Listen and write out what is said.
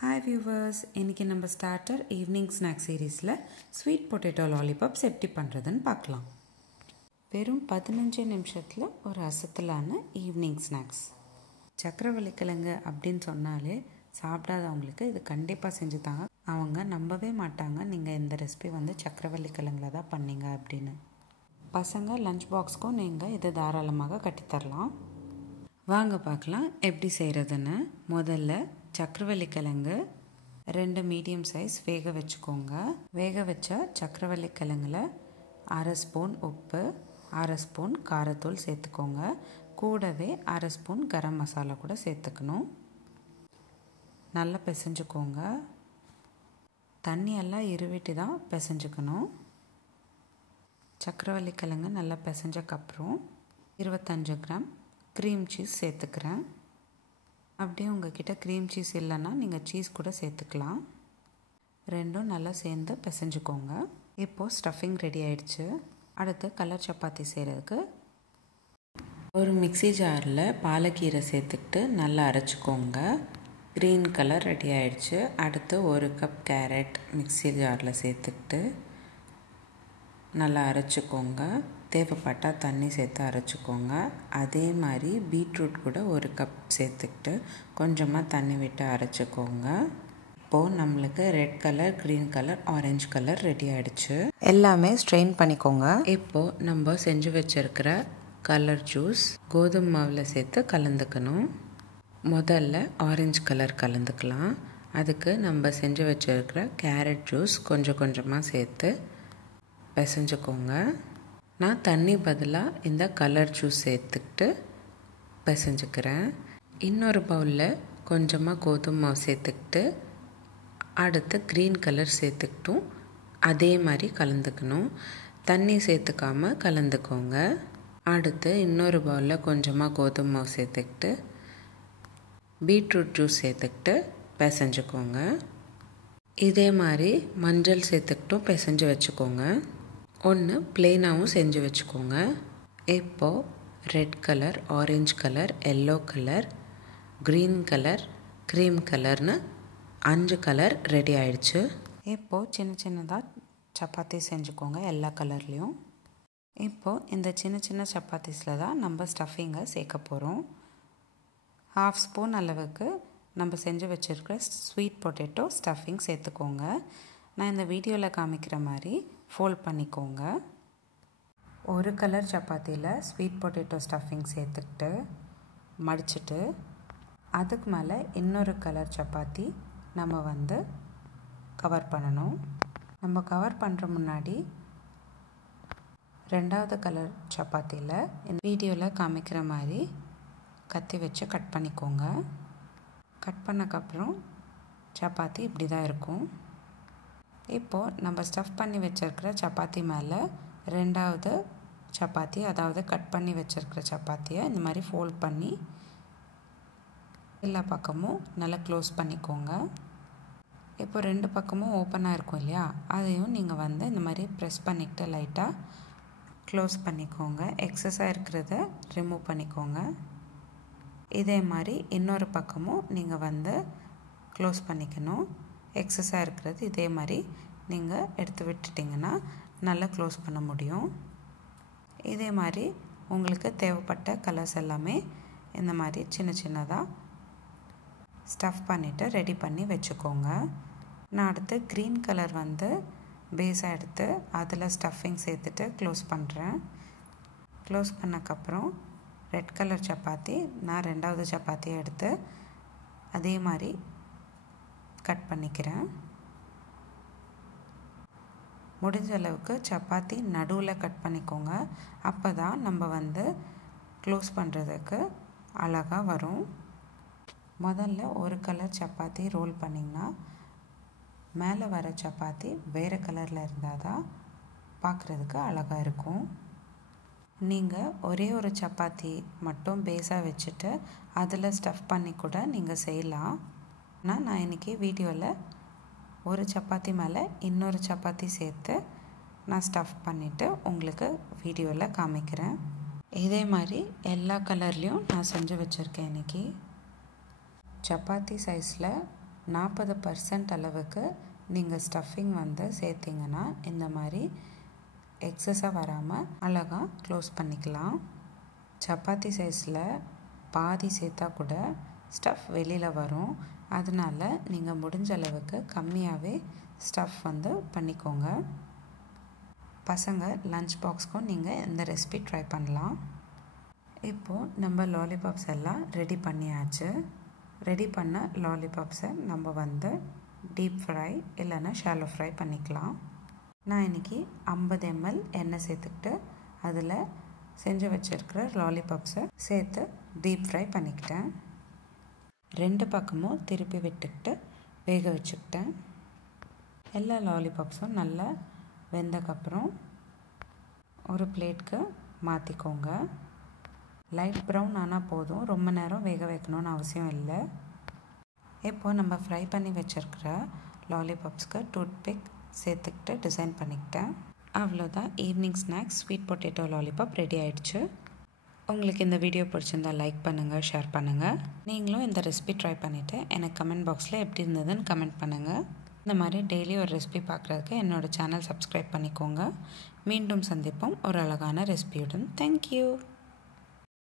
Hi viewers, இன்னைக்கு நம்ம starter evening snack சீரீஸில் ஸ்வீட் பொட்டேட்டோ லாலிபாப்ஸ் எப்படி பண்ணுறதுன்னு பார்க்கலாம். வெறும் 15 நிமிஷத்தில் ஒரு அசத்தலான ஈவினிங் ஸ்நாக்ஸ். சக்கரவள்ளி கிழங்கு அப்படின்னு சொன்னாலே சாப்பிடாதவங்களுக்கு இது கண்டிப்பாக செஞ்சு தாங்க. அவங்க நம்பவே மாட்டாங்க நீங்கள் இந்த ரெசிபி சக்கரவள்ளி கிழங்குல தான் பண்ணீங்க அப்படின்னு. பசங்க லஞ்ச் பாக்ஸ்க்கும் நீங்கள் இதை தாராளமாக கட்டித்தரலாம். வாங்க பார்க்கலாம் எப்படி செய்கிறதுன்னு. முதல்ல சக்கரவள்ளி கிழங்கு 2 மீடியம் சைஸ் வேக வச்சுக்கோங்க. வேக வச்ச சக்கரவள்ளி கிழங்குல 1/2 ஸ்பூன் உப்பு, 1/2 ஸ்பூன் காரத்தூள் சேர்த்துக்கோங்க. கூடவே 1/2 ஸ்பூன் கரம் மசாலா கூட சேர்த்துக்கணும். நல்லா பிசைஞ்சுக்கோங்க. தண்ணியெல்லாம் இருவிட்டு தான் பிசைஞ்சுக்கணும். சக்கரவள்ளி கிழங்கு நல்லா பிசைஞ்சக்கப்புறம் 25 கிராம் க்ரீம் சீஸ் சேர்த்துக்கிறேன். அப்படியே உங்கள்கிட்ட க்ரீம் சீஸ் இல்லைன்னா நீங்கள் சீஸ் கூட சேர்த்துக்கலாம். ரெண்டும் நல்லா சேர்ந்து பிசைஞ்சுக்கோங்க. இப்போது ஸ்டஃபிங் ரெடி ஆயிடுச்சு. அடுத்து கலர் சப்பாத்தி செய்கிறதுக்கு ஒரு மிக்ஸி ஜாரில் பாலக்கீரை சேர்த்துக்கிட்டு நல்லா அரைச்சிக்கோங்க. க்ரீன் கலர் ரெடி ஆயிடுச்சு. அடுத்து 1 கப் கேரட் மிக்ஸி ஜாரில் சேர்த்துக்கிட்டு நல்லா அரைச்சிக்கோங்க. தேவைப்பட்டால் தண்ணி சேர்த்து அரைச்சிக்கோங்க. அதே மாதிரி பீட்ரூட் கூட 1 கப் சேர்த்துக்கிட்டு கொஞ்சமாக தண்ணி விட்டு அரைச்சிக்கோங்க. இப்போது நம்மளுக்கு red colour, green colour, orange colour ready ஆகிடுச்சு. எல்லாமே ஸ்ட்ரெயின் பண்ணிக்கோங்க. இப்போது நம்ம செஞ்சு வச்சுருக்கிற கலர் ஜூஸ் கோதுமை மாவில் சேர்த்து கலந்துக்கணும். முதல்ல ஆரஞ்சு கலர் கலந்துக்கலாம். அதுக்கு நம்ம செஞ்சு வச்சுருக்கிற கேரட் ஜூஸ் கொஞ்சம் கொஞ்சமாக சேர்த்து பிசைஞ்சுக்கோங்க. நான் தண்ணி பதிலாக இந்த கலர் ஜூஸ் சேர்த்துக்கிட்டு பிசைஞ்சுக்கிறேன். இன்னொரு பவுலில் கொஞ்சமாக கோதுமை மாவு சேர்த்துக்கிட்டு அடுத்து க்ரீன் கலர் சேர்த்துக்கிட்டும் அதே மாதிரி கலந்துக்கணும். தண்ணி சேர்த்துக்காமல் கலந்துக்கோங்க. அடுத்து இன்னொரு பவுலில் கொஞ்சமாக கோதுமை மாவு சேர்த்துக்கிட்டு பீட்ரூட் ஜூஸ் சேர்த்துக்கிட்டு பிசைஞ்சுக்கோங்க. இதே மாதிரி மஞ்சள் சேர்த்துக்கிட்டும் பிசைஞ்சு வச்சுக்கோங்க. ஒன்று ப்ளெயினாகவும் செஞ்சு வச்சுக்கோங்க. இப்போது red colour, orange colour, yellow colour, green colour, cream கலர்னு 5 கலர் ரெடி ஆயிடுச்சு. இப்போது சின்ன சின்னதாக சப்பாத்தி செஞ்சுக்கோங்க எல்லா கலர்லேயும். இப்போது இந்த சின்ன சின்ன சப்பாத்திஸில் தான் நம்ம ஸ்டஃபிங்கை சேர்க்க போகிறோம். 1/2 ஸ்பூன் அளவுக்கு நம்ம செஞ்சு வச்சுருக்கிற ஸ்வீட் பொட்டேட்டோ ஸ்டஃபிங் சேர்த்துக்கோங்க. நான் இந்த வீடியோவில் காமிக்கிற மாதிரி ஃபோல்ட் பண்ணிக்கோங்க. ஒரு கலர் சப்பாத்தியில் ஸ்வீட் பொட்டேட்டோ ஸ்டஃபிங் சேர்த்துக்கிட்டு மடிச்சுட்டு அதுக்கு மேலே இன்னொரு கலர் சப்பாத்தி நம்ம கவர் பண்ணணும். நம்ம கவர் பண்ணுற முன்னாடி 2வது கலர் சப்பாத்தியில் இந்த வீடியோவில் காமிக்கிற மாதிரி கத்தி வச்சு கட் பண்ணிக்கோங்க. கட் பண்ணக்கப்புறம் சப்பாத்தி இப்படி தான் இருக்கும். இப்போது நம்ம ஸ்டஃப் பண்ணி வச்சுருக்கிற சப்பாத்தி மேலே 2வது சப்பாத்தி, அதாவது கட் பண்ணி வச்சுருக்கிற சப்பாத்தியை இந்த மாதிரி ஃபோல்ட் பண்ணி எல்லா பக்கமும் நல்லா க்ளோஸ் பண்ணிக்கோங்க. இப்போ 2 பக்கமும் ஓப்பனாக இருக்கும் இல்லையா, அதையும் நீங்கள் இந்த மாதிரி ப்ரெஸ் பண்ணிக்கிட்டு லைட்டாக க்ளோஸ் பண்ணிக்கோங்க. எக்ஸஸாக இருக்கிறத ரிமூவ் பண்ணிக்கோங்க. இதே மாதிரி இன்னொரு பக்கமும் நீங்கள் க்ளோஸ் பண்ணிக்கணும். எக்ஸஸாக இருக்கிறது இதே மாதிரி நீங்கள் எடுத்து விட்டுட்டிங்கன்னா நல்லா க்ளோஸ் பண்ண முடியும். இதே மாதிரி உங்களுக்கு தேவைப்பட்ட கலர்ஸ் எல்லாமே இந்த மாதிரி சின்ன சின்னதாக ஸ்டஃப் பண்ணிவிட்டு ரெடி பண்ணி வச்சுக்கோங்க. நான் அடுத்து க்ரீன் கலர் பேஸாக எடுத்து அதில் ஸ்டஃபிங் சேர்த்துட்டு க்ளோஸ் பண்ணுறேன். க்ளோஸ் பண்ணக்கப்புறம் ரெட் கலர் சப்பாத்தி நான் 2வது சப்பாத்தியை எடுத்து அதே மாதிரி கட் பண்ணிக்கிறேன். முடிஞ்ச அளவுக்கு சப்பாத்தி நடுவில் கட் பண்ணிக்கோங்க. அப்போ தான் நம்ம க்ளோஸ் பண்ணுறதுக்கு அழகாக வரும். முதல்ல ஒரு கலர் சப்பாத்தி ரோல் பண்ணிங்கன்னா மேலே வர சப்பாத்தி வேறு கலரில் இருந்தால் தான் பார்க்குறதுக்கு அழகாக இருக்கும். நீங்கள் ஒரே ஒரு சப்பாத்தி மட்டும் பேஸாக வச்சுட்டு அதில் ஸ்டஃப் பண்ணி கூட நீங்கள் செய்யலாம். ஆனால் நான் இன்றைக்கி வீடியோவில் ஒரு சப்பாத்தி மேலே இன்னொரு சப்பாத்தி சேர்த்து நான் ஸ்டஃப் பண்ணிவிட்டு உங்களுக்கு வீடியோவில் காமிக்கிறேன். இதே மாதிரி எல்லா கலர்லேயும் நான் செஞ்சு வச்சுருக்கேன். இன்றைக்கி சப்பாத்தி சைஸில் 40% அளவுக்கு நீங்கள் ஸ்டஃபிங் வந்து சேர்த்திங்கன்னா இந்த மாதிரி எக்ஸஸாக வராமல் அழகாக க்ளோஸ் பண்ணிக்கலாம். சப்பாத்தி சைஸில் பாதி சேர்த்தா கூட ஸ்டஃப் வெளியில் வரும். அதனால் நீங்கள் முடிஞ்ச அளவுக்கு கம்மியாகவே ஸ்டஃப் வந்து பண்ணிக்கோங்க. பசங்க லஞ்ச் பாக்ஸ்க்கும் நீங்கள் இந்த ரெசிபி ட்ரை பண்ணலாம். இப்போது நம்ம லாலிபாப்ஸ் எல்லாம் ரெடி பண்ணியாச்சு. ரெடி பண்ண லாலிபாப்ஸை நம்ம வந்து டீப் ஃப்ரை இல்லைன்னா ஷாலோ ஃப்ரை பண்ணிக்கலாம். நான் இன்றைக்கி 50 ml எண்ணெய் சேர்த்துக்கிட்டு அதில் செஞ்சு வச்சுருக்கிற லாலிபாப்ஸை சேர்த்து டீப் ஃப்ரை பண்ணிக்கிட்டேன். 2 பக்கமும் திருப்பி விட்டுக்கிட்டு வேக வச்சுக்கிட்டேன். எல்லா லாலிபாப்ஸும் நல்லா வெந்தக்கப்புறம் ஒரு பிளேட்க்கு மாற்றிக்கோங்க. லைட் ப்ரௌன் ஆனால் போதும், ரொம்ப நேரம் வேக வைக்கணும்னு அவசியம் இல்லை. இப்போது நம்ம ஃப்ரை பண்ணி வச்சுருக்கிற லாலிபாப்ஸ்க்கு டூத்பிக் சேர்த்துக்கிட்டு டிசைன் பண்ணிக்கிட்டேன். அவ்வளோதான், evening snacks sweet potato lollipop ready ஆகிடுச்சு. உங்களுக்கு இந்த வீடியோ பிடிச்சிருந்தா லைக் பண்ணுங்கள், ஷேர் பண்ணுங்கள். நீங்களும் இந்த ரெசிபி ட்ரை பண்ணிவிட்டு எனக்கு கமெண்ட் பாக்ஸில் எப்படி இருந்ததுன்னு கமெண்ட் பண்ணுங்கள். இந்த மாதிரி டெய்லி ஒரு ரெசிபி பார்க்குறதுக்கு என்னோடய சேனல் சப்ஸ்கிரைப் பண்ணிக்கோங்க. மீண்டும் சந்திப்போம் ஒரு அழகான ரெசிபியுடன். தேங்க்யூ.